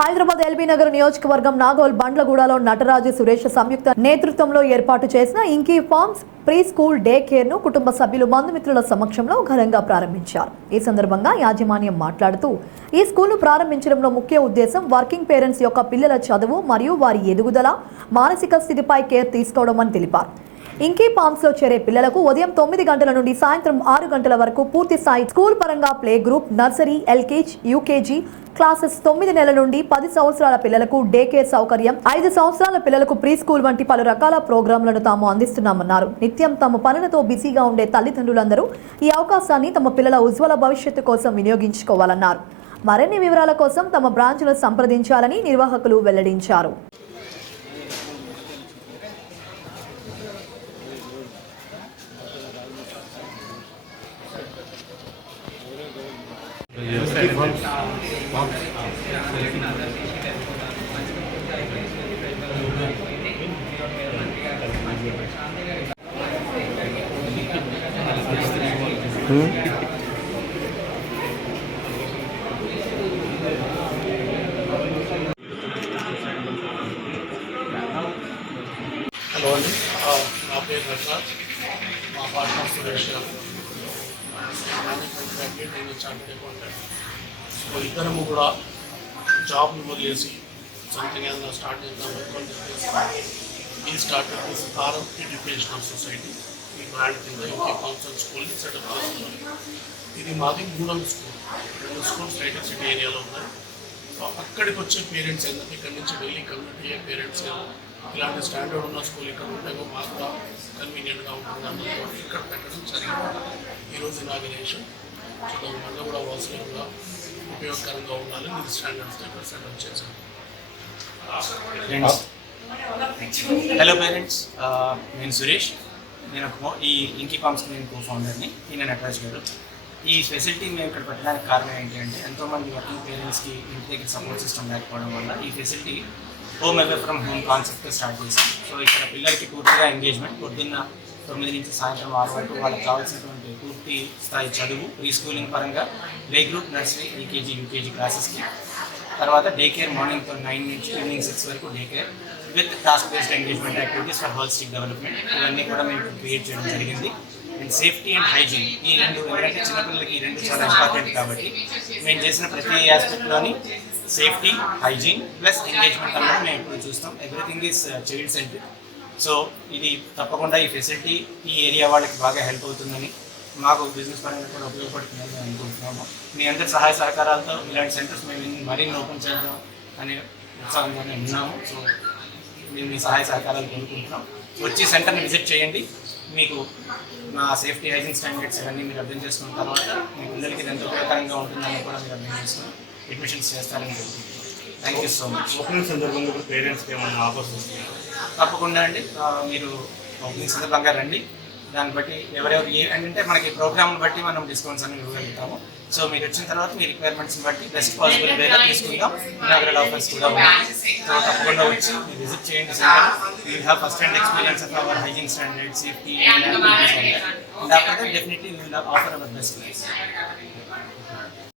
Hyderabad LB Nagar నియోజకవర్గం నాగోల్ బండ్లగూడలో నటరాజు సురేష్ సంయుక్త నేతృత్వంలో ఏర్పాటు చేసిన ఇంకీ farms pre school day care ను కుటుంబ సభ్యులు బంధుమిత్రుల సమక్షంలో ఘనంగా ప్రారంభించారు. ఈ సందర్భంగా యాజమాన్యం మాట్లాడుతూ ఈ స్కూల్ ను ప్రారంభించడంలో ముఖ్య ఉద్దేశం వర్కింగ్ పేరెంట్స్ యొక్క పిల్లల చదువు మరియు వారి ఎదుగుదల మానసిక స్థితిపై కేర్ తీసుకోవడం అని తెలిపారు. ఇంకీ ఫార్మ్స్ లో చేరే పిల్లలకు ఉదయం 9 గంటల నుండి సాయంత్రం 6 గంటల వరకు పూర్తి స్థాయి స్కూల్ పరంగా play group, nursery, LKG, UKG classes, 9 నెలల నుండి 10 సంవత్సరాల పిల్లలకు డే కేర్ సౌకర్యం, 5 సంవత్సరాల పిల్లలకు ప్రీ స్కూల్ వంటి పలు రకాల ప్రోగ్రాంలను తాము అందిస్తున్నామన్నారు. నిత్యం తమ పనులతో బిజీగా ఉండే తల్లిదండ్రులందరూ ఈ అవకాశాన్ని తమ పిల్లల ఉజ్వల భవిష్యత్తు కోసం వినియోగించుకోవాలన్నారు. మరిన్ని వివరాల కోసం తమ బ్రాంచ్ను సంప్రదించాలని నిర్వాహకులు వెల్లడించారు. హలో అండి, నా పేరు నటరాజ్, మా పార్ట్నర్ సురేష్ గారు, మేనేజ్మెంట్ నేను చార్టెడ్ అకౌంటెంట్. సో ఇద్దరము కూడా జాబ్ని వదిలేసి సంథింగ్ ఏదైనా స్టార్ట్ చేద్దాం అనుకోని ఈ స్టార్ట్ చేసి భారత్ ఎడ్యుకేషనల్ సొసైటీ ఈ బ్రాండ్ కింద ఇంకీ ఫార్మ్స్ స్కూల్ని సెటప్ చేస్తున్నాం. ఇది మాది మూడవ స్కూల్. 2 స్కూల్స్ హైటెక్ సిటీ ఏరియాలో ఉన్నాయి. సో అక్కడికి వచ్చే పేరెంట్స్ ఏంటంటే ఇక్కడ నుంచి డైలీ కమ్యూనిటీ అయ్యే పేరెంట్స్ ఇలాంటి స్టాండర్డ్ ఉన్న స్కూల్ ఇక్కడ ఉంటే మాకు కూడా కన్వీనియంట్గా ఉంటుంది అన్నట్టు ఇక్కడ పెట్టడం జరిగింది. ఈరోజు ఇనాగ్రేషన్. సో దానివల్ల కూడా వాసులు కూడా ఉపయోగకరంగా ఉండాలని ఈ స్టాండర్డ్స్తో ఇక్కడ సెటప్ చేశాను. హలో పేరెంట్స్, నేను సురేష్. నేను ఈ ఇంకీ ఫార్మ్స్ నేను కో-ఫౌండర్ని. ఈయన నటరాజ్ గారు. ఈ ఫెసిలిటీ మేము ఇక్కడ పెట్టడానికి కారణం ఏంటి అంటే, ఎంతోమంది వర్కింగ్ పేరెంట్స్కి ఇంటి దగ్గర సపోర్ట్ సిస్టమ్ లేకపోవడం వల్ల ఈ facility home away from home కాన్సెప్ట్తో స్టార్ట్ చేసాం. సో ఇక్కడ పిల్లలకి పూర్తిగా ఎంగేజ్మెంట్, పొద్దున్న 9 నుంచి సాయంత్రం 6 వరకు వాళ్ళకి కావాల్సినటువంటి పూర్తి స్థాయి చదువు, ప్రీ స్కూలింగ్ పరంగా play group, nursery, LKG, UKG క్లాసెస్కి, తర్వాత డే కేర్ మార్నింగ్ 9 నుంచి ఈవినింగ్ 6 వరకు day care with task based engagement activities for holistic development. ఇవన్నీ కూడా మేము క్రియేట్ చేయడం జరిగింది. అండ్ సేఫ్టీ అండ్ హైజీన్, ఈ రెండు ఎందుకంటే చిన్నపిల్లలకి ఈ రెండు చాలా ఇంపార్టెంట్ కాబట్టి మేము చేసిన ప్రతి ఆస్పెక్ట్లోని సేఫ్టీ, హైజీన్ ప్లస్ ఎంగేజ్మెంట్ అన్నది మేము ఎప్పుడు చూస్తాం. Everything is child centric. So ఇది తప్పకుండా ఈ ఫెసిలిటీ ఈ ఏరియా వాళ్ళకి బాగా హెల్ప్ అవుతుందని, మాకు బిజినెస్ పరంగా కూడా ఉపయోగపడుతుందని మేము అనుకుంటున్నాము. మీ అందరి సహాయ సహకారాలతో ఇలాంటి సెంటర్స్ మేము మరిన్ని ఓపెన్ చేద్దాం అనే ఉత్సాహంగానే ఉన్నాము. సో మేము మీ సహాయ సహకారాలు కోరుకుంటున్నాం. వచ్చి సెంటర్ని విజిట్ చేయండి. మీకు మా సేఫ్టీ, హైజీన్ స్టాండర్డ్స్ ఇవన్నీ మీరు అర్థం చేసుకున్న తర్వాత మీ పిల్లలకి ఎంత ఉపయోగకరంగా ఉంటుందని కూడా మీరు అర్థం చేసుకుని అడ్మిషన్స్ చేస్తారని కోరుకుంటున్నాం. Thank you so much. Opening సందర్భంగా పేరెంట్స్కి ఏమైనా ఆఫర్స్ వస్తాయి? తప్పకుండా అండి, మీరు ఓపెనింగ్ సందర్భంగా రండి. దాన్ని బట్టి ఎవరెవరు అంటే మనకి ప్రోగ్రామ్ని బట్టి మనం డిస్కౌంట్స్ అన్ని ఇవ్వగలుగుతాము. సో మీరు వచ్చిన తర్వాత మీ రిక్వైర్మెంట్స్ని బట్టి బెస్ట్ పాసిబుల్ వేగా తీసుకుందాం. ఇనాగరల్ ఆఫర్స్ కూడా ఉన్నాయి. సో తప్పకుండా వచ్చి మీరు విజిట్ చేయండి centre. You will have first hand experience of our hygiene standard, safety and activities. And after that definitely we will offer our best price.